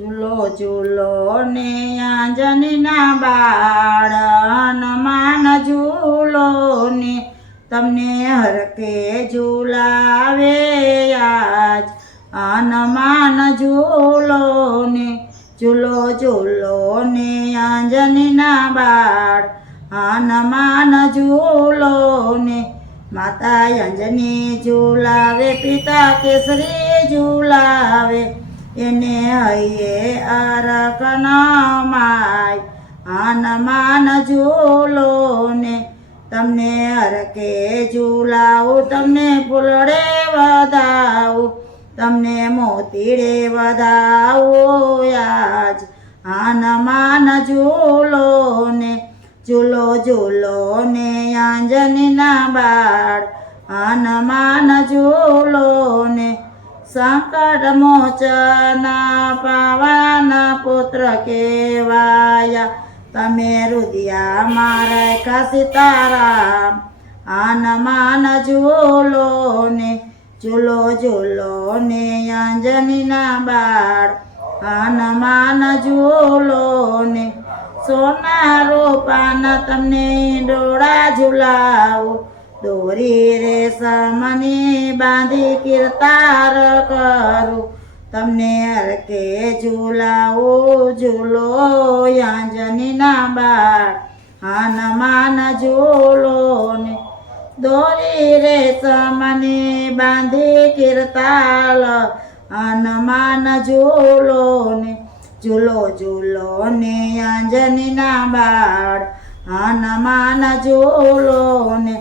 ઝૂલો ઝૂલો ને આંજણીના બાળ હનુમાન ઝૂલો ને તમને હરકે ઝૂલાવે આજ હનુમાન ઝૂલો ને ઝૂલો ઝૂલો ને આંજણીના બાળ હનુમાન ઝૂલો ને માતા અંજની ઝૂલાવે પિતા કેસરી ઝૂલાવે એને હૈયે અરકન માય હનુમાન ઝૂલો ને તમને હરકે ઝૂલાવું તમને ફૂલડે વધાવું તમને મોતીડે વધાવું આજ હનુમાન ઝૂલો ને ઝૂલો ઝૂલો ને આંજણીના બાળ હનુમાન ઝૂલો ને સંકટ મોચના પાવાના પુત્ર કહેવાયા તમે રુદિયામાં રાખ્યા સીતારામ હનુમાન ઝૂલો ને ઝૂલો ઝૂલો ને આંજણીના બાળ હનુમાન ઝૂલો ને સોના રૂપાના તમને ડોળા ઝુલાવું દોરી રેશમની બાંધી કિરતાર કરું તમને હરકે ઝુલાવું ઝૂલો આંજણીના બાળ હનુમાન ઝૂલો ને દોરી રેશમની બાંધી કિરતાલ હનુમાન ઝૂલો ને ઝૂલો ઝૂલો ને આંજણીના બાળ હનુમાન ઝૂલો ને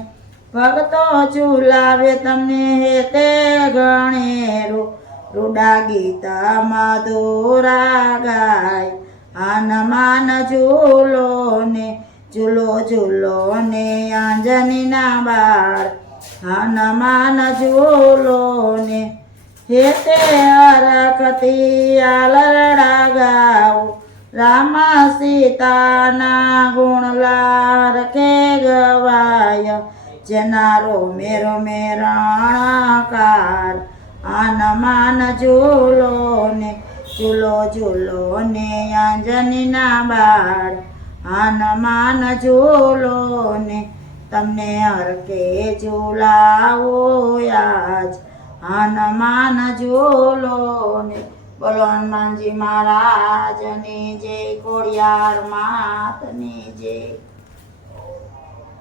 ભક્તો ઝૂલાવે તમને હેતે ગણેરું રૂડા ગીત મધુરા ગાય હનુમાન ઝૂલો ને ઝૂલો ઝૂલો ને આંજણીના બાળ હનુમાન ઝૂલો ને હેતે હરકતી આલરડા ગાવું રામ સીતાના ગુણલાર કે ગવાય જેના રોમે રોમે રણકાર હનુમાન ઝૂલો ને ઝૂલો ઝૂલો ને આંજણીના બાળ હનુમાન ઝૂલો ને તમને હરકે ઝૂલાવો આજ હનુમાન ઝૂલો ને બોલો હનુમાનજી મહારાજની જય ખોડિયાર માતની જય।